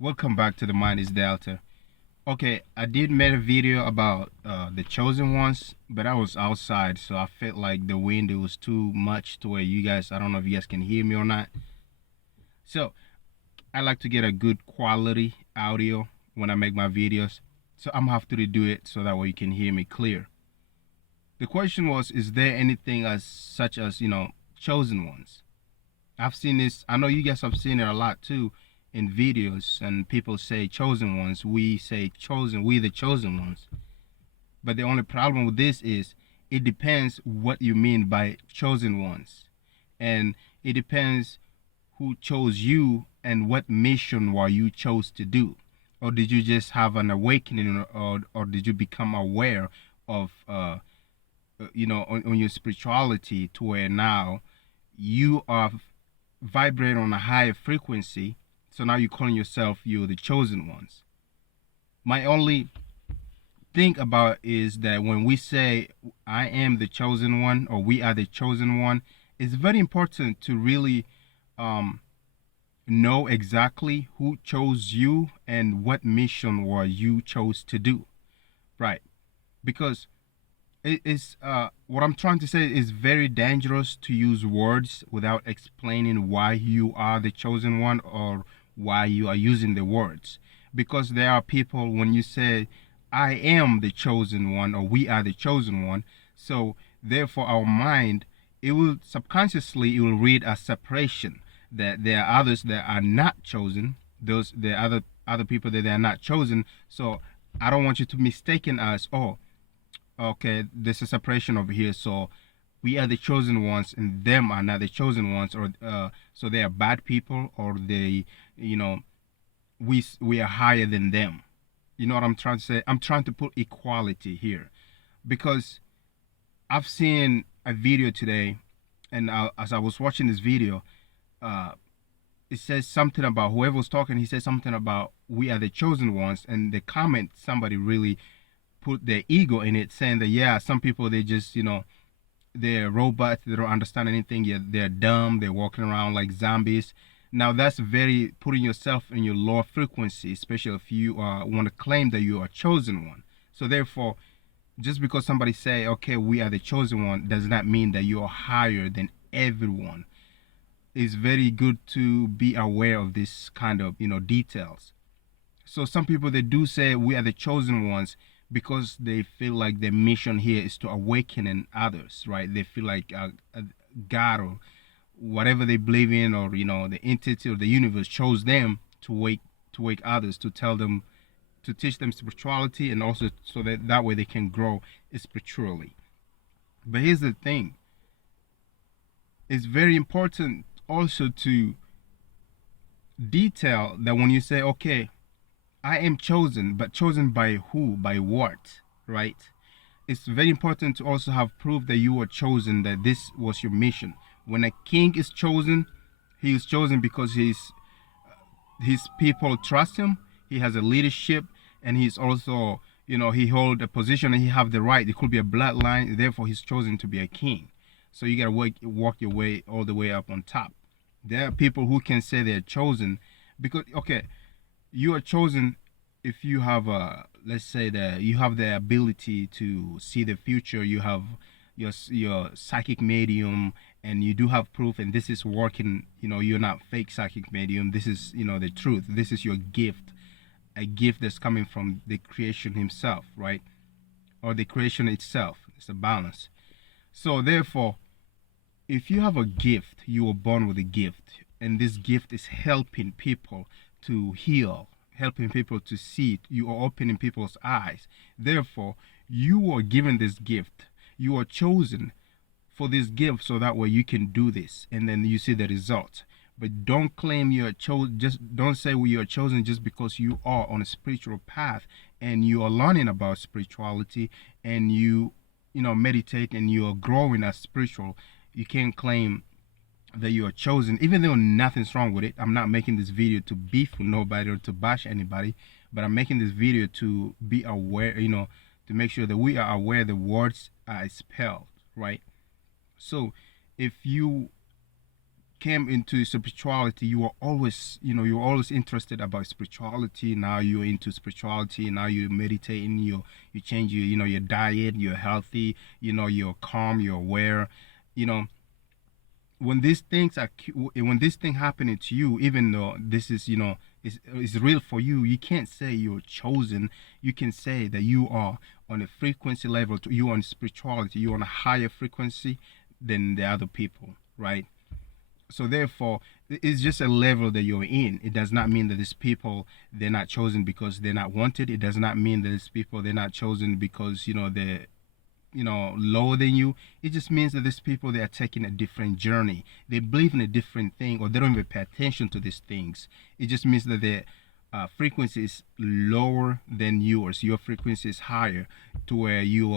Welcome back to the Mind is Delta. Okay, I did make a video about the chosen ones, but I was outside, so I felt like the wind it was too much to where you guys. I don't know if you guys can hear me or not. So I like to get a good quality audio when I make my videos, so I'm have to redo it so that way you can hear me clear. The question was, is there anything as such as chosen ones? I've seen this. I know you guys have seen it a lot too in videos, and people say chosen ones. We say chosen. We the chosen ones. But the only problem with this is it depends what you mean by chosen ones, and it depends who chose you and what mission were you chose to do, or did you just have an awakening, or did you become aware of on your spirituality to where now you are vibrate on a higher frequency. So now you're calling yourself you're the chosen ones. My only thing about is that when we say I am the chosen one or we are the chosen one, it's very important to really um, know exactly who chose you and what mission were you chose to do, right? Because it is what I'm trying to say is very dangerous to use words without explaining why you are the chosen one or why you are using the words. Because there are people when you say I am the chosen one or we are the chosen one, so therefore our mind it will subconsciously it will read a separation that there are others that are not chosen, those there are other people that they are not chosen. So I don't want you to mistaken as okay, there's a separation over here. So we are the chosen ones, and them are not the chosen ones, or so they are bad people, or they, you know, we are higher than them. You know what I'm trying to say? I'm trying to put equality here because I've seen a video today, and as I was watching this video, uh, it says something about whoever was talking. He said something about we are the chosen ones, and the comment somebody really put their ego in it, saying that yeah, some people they just they're robots, they don't understand anything, yeah, they're dumb, they're walking around like zombies. Now that's very putting yourself in your lower frequency, especially if you want to claim that you are chosen one. So therefore, just because somebody say okay we are the chosen one does not mean that you are higher than everyone. It's very good to be aware of this kind of details. So some people they do say we are the chosen ones because they feel like their mission here is to awaken in others, right? They feel like God or whatever they believe in, or the entity or the universe chose them to wake others, to tell them, to teach them spirituality, and also so that way they can grow spiritually. But here's the thing: it's very important also to detail that when you say, okay, I am chosen, but chosen by who? By what? Right? It's very important to also have proof that you were chosen, that this was your mission. When a king is chosen, he is chosen because his people trust him. He has a leadership, and he's also, he hold a position and he have the right. It could be a bloodline. Therefore, he's chosen to be a king. So you gotta walk your way all the way up on top. There are people who can say they're chosen because okay, you are chosen if you have a, let's say that you have the ability to see the future, you have your psychic medium, and you do have proof, and this is working. You're not fake psychic medium. This is the truth. This is your gift, a gift that's coming from the creation himself, right? Or the creation itself. It's a balance. So therefore, if you have a gift, you were born with a gift, and this gift is helping people to heal, helping people to see it. You are opening people's eyes. Therefore, you are given this gift. You are chosen for this gift so that way you can do this, and then you see the result. But don't claim you're chosen. Just don't say you are chosen just because you are on a spiritual path and you are learning about spirituality, and you meditate and you are growing as spiritual. You can't claim that you are chosen, even though nothing's wrong with it. I'm not making this video to beef with nobody or to bash anybody, but I'm making this video to be aware, to make sure that we are aware the words are spelled, right? So if you came into spirituality, you were always, you're always interested about spirituality. Now you're into spirituality. Now you're meditating. You change your, your diet. You're healthy. You're calm. You're aware. You know, when these things are, when this thing happening to you, even though this is, is real for you, you can't say you're chosen. You can say that you are on a frequency level. You on spirituality. You're on a higher frequency than the other people, right? So therefore, it's just a level that you're in. It does not mean that these people, they're not chosen because they're not wanted. It does not mean that these people, they're not chosen because they're lower than you. It just means that these people, they are taking a different journey. They believe in a different thing, or they don't even pay attention to these things. It just means that their frequency is lower than yours. Your frequency is higher, to where you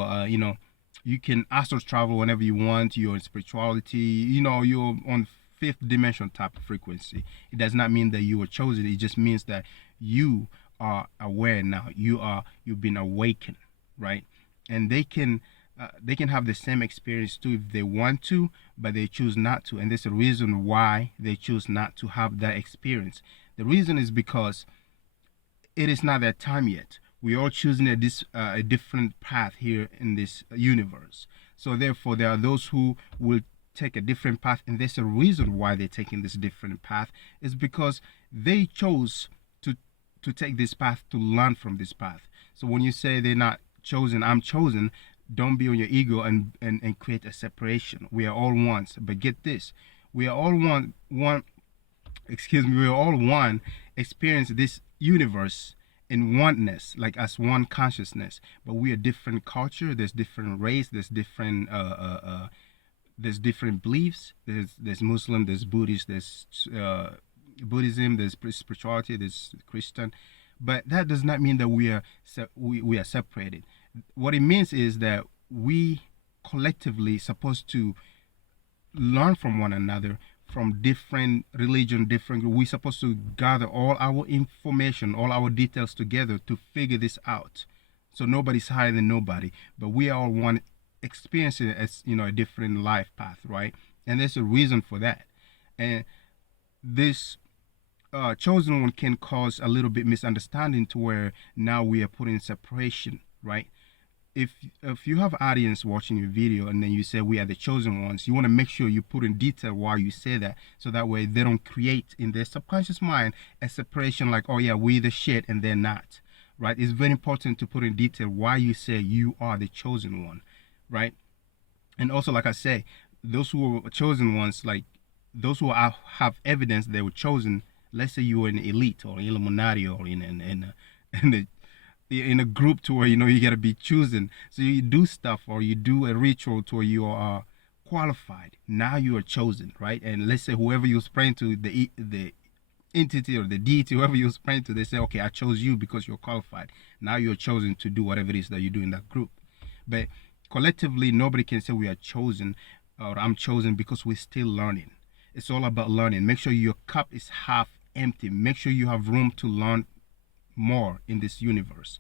can astral travel whenever you want. You're in spirituality. You're on fifth dimension type of frequency. It does not mean that you were chosen. It just means that you are aware now. You've been awakened, right? And they can have the same experience too if they want to, but they choose not to. And there's a reason why they choose not to have that experience. The reason is because it is not that time yet. We are choosing a different path here in this universe. So therefore, there are those who will take a different path, and there's a reason why they're taking this different path. Is because they chose to take this path, to learn from this path. So when you say they're not chosen, I'm chosen, don't be on your ego and create a separation. We are all one. But get this, we are all one, excuse me, we are all one, experience this universe in oneness, like as one consciousness. But we are different culture, there's different race, there's different beliefs. There's Muslim, there's Buddhist, there's Buddhism, there's spirituality, there's Christian. But that does not mean that we are separated. What it means is that we collectively supposed to learn from one another, from different religion, we're supposed to gather all our information, all our details together to figure this out. So nobody's higher than nobody, but we are all one, experiencing it as a different life path, right? And there's a reason for that. And this chosen one can cause a little bit misunderstanding, to where now we are putting separation, right? If you have audience watching your video and then you say we are the chosen ones, you want to make sure you put in detail why you say that, so that way they don't create in their subconscious mind a separation, like, oh yeah, we the shit and they're not, right? It's very important to put in detail why you say you are the chosen one, right? And also, like I say, those who are chosen ones, like those who have evidence they were chosen. Let's say you were in elite or Illuminati, or in a group to where you gotta be chosen. So you do stuff, or you do a ritual to where you are qualified. Now you are chosen, right? And let's say whoever you're praying to, the entity or the deity, whoever you're praying to, they say, okay, I chose you because you're qualified. Now you're chosen to do whatever it is that you do in that group. But collectively, nobody can say we are chosen, or I'm chosen, because we're still learning. It's all about learning. Make sure your cup is half empty. Make sure you have room to learn more in this universe.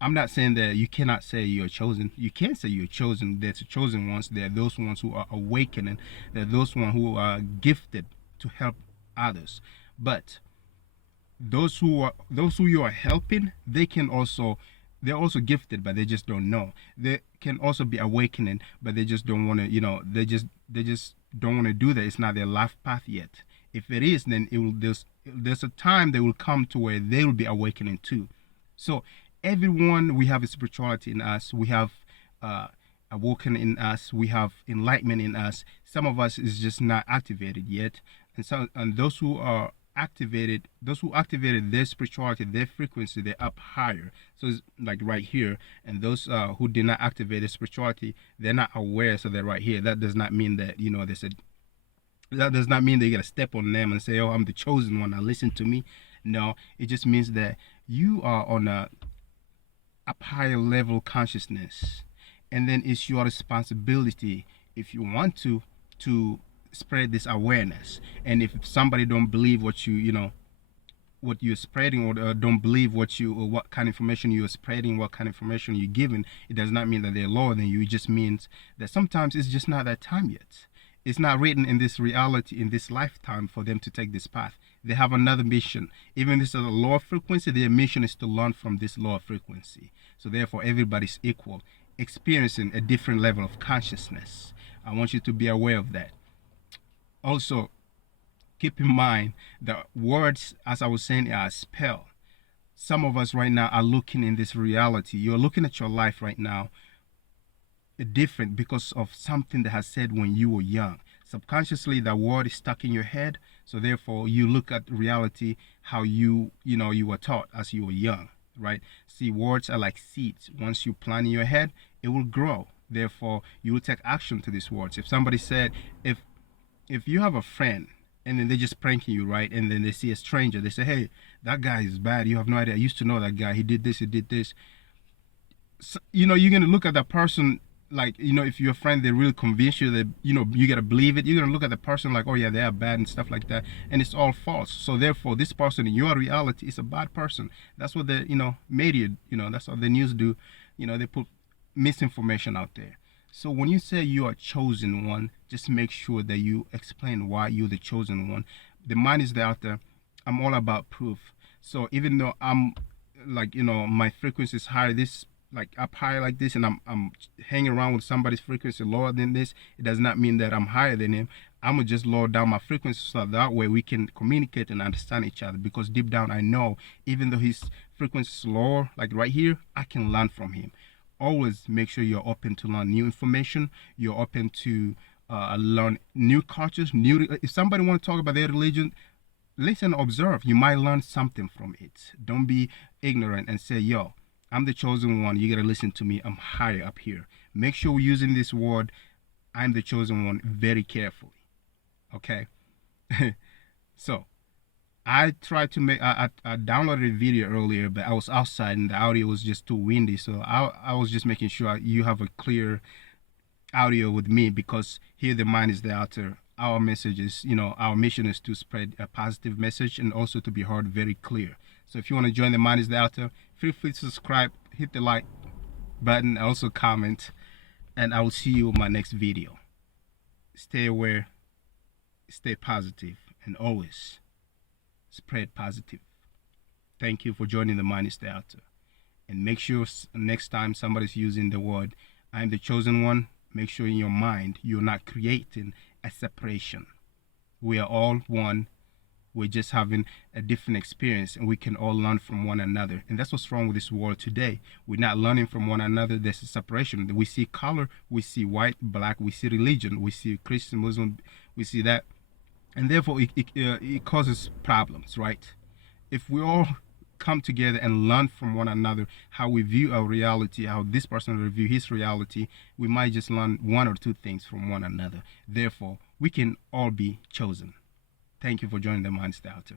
I'm not saying that you cannot say you're chosen. You can say you're chosen. There's chosen ones. There are those ones who are awakening. There are those ones who are gifted to help others. But those who you are helping, they're also gifted, but they just don't know. They can also be awakening, but they just don't want to. They just don't want to do that. It's not their life path yet. If it is, then there's a time they will come to where they will be awakening too. So everyone, we have a spirituality in us. We have awoken in us. We have enlightenment in us. Some of us is just not activated yet, and those who activated their spirituality, their frequency, they're up higher. So it's like right here. And those who did not activate their spirituality, they're not aware, so they're right here. That does not mean that that does not mean that you gotta step on them and say, oh, I'm the chosen one, now listen to me. No, it just means that you are on a up higher level consciousness, and then it's your responsibility, if you want to spread this awareness. And if somebody don't believe what what you're spreading, or don't believe what kind of information you're spreading, what kind of information you're giving, it does not mean that they're lower than you. It just means that sometimes it's just not that time yet. It's not written in this reality, in this lifetime, for them to take this path. They have another mission. Even this is a lower frequency, their mission is to learn from this lower frequency. So therefore, everybody's equal, experiencing a different level of consciousness. I want you to be aware of that. Also, keep in mind that words, as I was saying, are a spell. Some of us right now are looking in this reality. You're looking at your life right now different because of something that has said when you were young. Subconsciously, that word is stuck in your head. So therefore, you look at reality how you were taught as you were young, right? See, words are like seeds. Once you plant in your head, it will grow. Therefore, you will take action to these words. If somebody said, if you have a friend and then they just pranking you, right? And then they see a stranger, they say, hey, that guy is bad. You have no idea. I used to know that guy. He did this, he did this. So, you're going to look at that person like, if your friend, they really convince you that, you got to believe it. You're going to look at the person like, oh yeah, they are bad and stuff like that. And it's all false. So therefore, this person in your reality is a bad person. That's what the, media, that's what the news do. They put misinformation out there. So when you say you are chosen one, just make sure that you explain why you're the chosen one. The mind is out there. I'm all about proof. So even though I'm like, my frequency is higher, this like up high like this, and I'm hanging around with somebody's frequency lower than this, it does not mean that I'm higher than him. I'm gonna just lower down my frequency so that way we can communicate and understand each other, because deep down I know even though his frequency is lower, like right here, I can learn from him. Always make sure you're open to learn new information. You're open to learn new cultures. If somebody want to talk about their religion, listen, observe. You might learn something from it. Don't be ignorant and say, yo, I'm the chosen one. You got to listen to me. I'm higher up here. Make sure we're using this word, I'm the chosen one, very carefully. Okay? So, I tried to make, I downloaded a video earlier, but I was outside and the audio was just too windy. So, I was just making sure you have a clear audio with me, because here the mind is the outer. Our message is, our mission is to spread a positive message and also to be heard very clear. So if you want to join the Mind is the Outer, feel free to subscribe, hit the like button, also comment, and I will see you in my next video. Stay aware, stay positive, and always spread positive. Thank you for joining the Mind is the Outer. And make sure next time somebody's using the word, I'm the chosen one, make sure in your mind you're not creating a separation. We are all one. We're just having a different experience, and we can all learn from one another. And that's what's wrong with this world today. We're not learning from one another. There's a separation. We see color, we see white, black, we see religion, we see Christian, Muslim, we see that. And therefore, it causes problems, right? If we all come together and learn from one another how we view our reality, how this person will view his reality, we might just learn one or two things from one another. Therefore, we can all be chosen. Thank you for joining the Mind is the Outer.